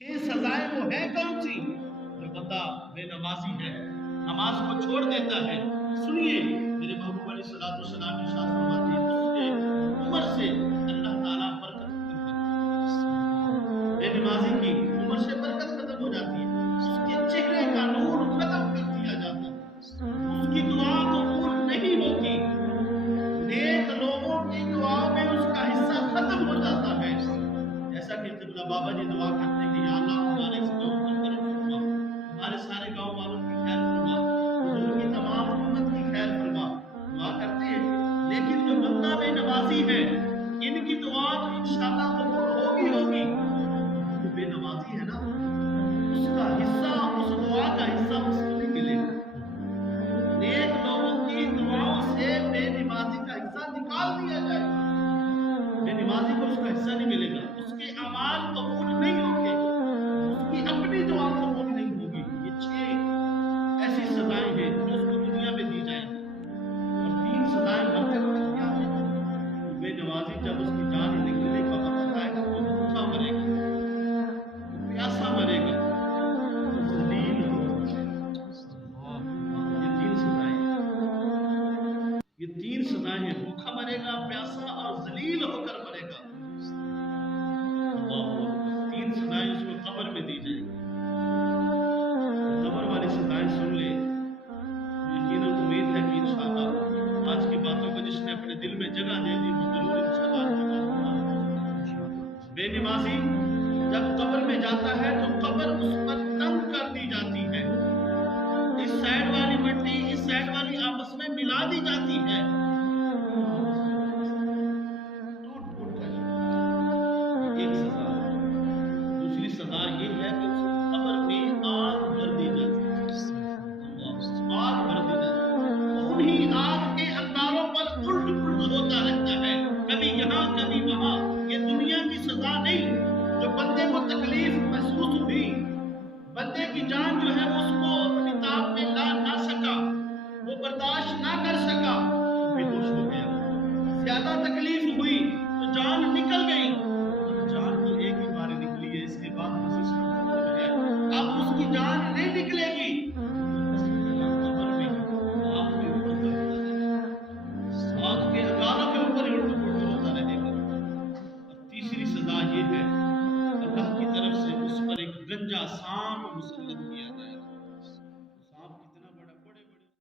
یہ سزائیں وہ ہیں کون سی؟ جو بندہ بے نمازی ہے، نماز کو چھوڑ دیتا ہے. سنیے میرے محبوب علیہ الصلوۃ والسلام ارشاد فرماتے ہیں اس کے عمر سے اللہ تعالیٰ برکت ختم کر دیتا ہے. بے نمازی کی عمر سے برکت ختم ہو جاتی ہے، اس کے چہرے کا نور ختم کر دیا جاتا ہے، اس کی دعا قبول نہیں ہوتی، نیک لوگوں کی دعاؤں میں اس کا حصہ ختم ہو جاتا ہے. جیسا کہ قبلہ بابا جی دعا کرتے ہیں کہ یا اللہ ہمارے اس گاؤں پر کرم فرما، ہمارے سارے گاؤں والوں کی خیر فرما، حضور کی تمام امت کی خیر فرما، دعا کرتے ہیں. لیکن جو بندہ بے نمازی ہے ان کی دعا تو انشاءاللہ قبول ہوگی ہوگی، جو بے نمازی ہے نا اس کا حصہ، اس دعا کا حصہ اس کو نہیں ملے گا. نیک لوگوں کی دعاؤں سے بے نمازی کا حصہ نکال دیا جائے گا، بے نمازی کو اس کا حصہ نہیں ملے گا، اس کے اعمال قبول نہیں ہوں گے، اس کی اپنی دعا قبول نہیں ہوگی. یہ 6 ایسی سزائیں ہیں جو اس کو دنیا میں دی جائیں گی، اور 3 سزائیں مرتے وقت کیا ہیں؟ تو بے نمازی جب اس کی جان نکلنے کا وقت آئے گا تو بھوکا مرے گا، تو پیاسا مرے گا، تو ذلیل ہوگا. یہ 3 سزائیں ہیں، یہ 3 سزائیں ہیں، بھوکا مرے گا، پیاسا اور ذلیل ہو کر مرے گا. اللہ اکبر. 3 سزائیں اس کو قبر میں دی جائیں گی. قبر والی سزائیں سن لے، یقیناً امید ہے کہ انشاءاللہ آج کی باتوں کو جس نے اپنے دل میں جگہ دے دی وہ ضرور انشاءاللہ آج کی بات کو. بے نمازی جب قبر میں جاتا ہے تو قبر اس پر تنگ کر دی جاتی ہے، اس سائڈ والی مٹی اس سائڈ والی آپس میں ملا دی جاتی ہے، ٹوٹ ٹوٹ کر. ایک سزا. دوسری سزا یہ ہے کہ اس کی قبر میں آگ بھر دی جاتی ہے، آگ بھر دی جاتی ہے، انہی آگ کے انداروں پر الٹ پلٹ ہوتا رہتا ہے، کبھی یہاں کبھی وہاں. یہ دنیا کی سزا نہیں. جو بندے کو تکلیف محسوس ہوئی، بندے کی جان جو ہے اس کو اپنی تاب میں لا نہ سکا، وہ برداشت نہ کر سکا، بے ہوش ہو گیا. زیادہ تکلیف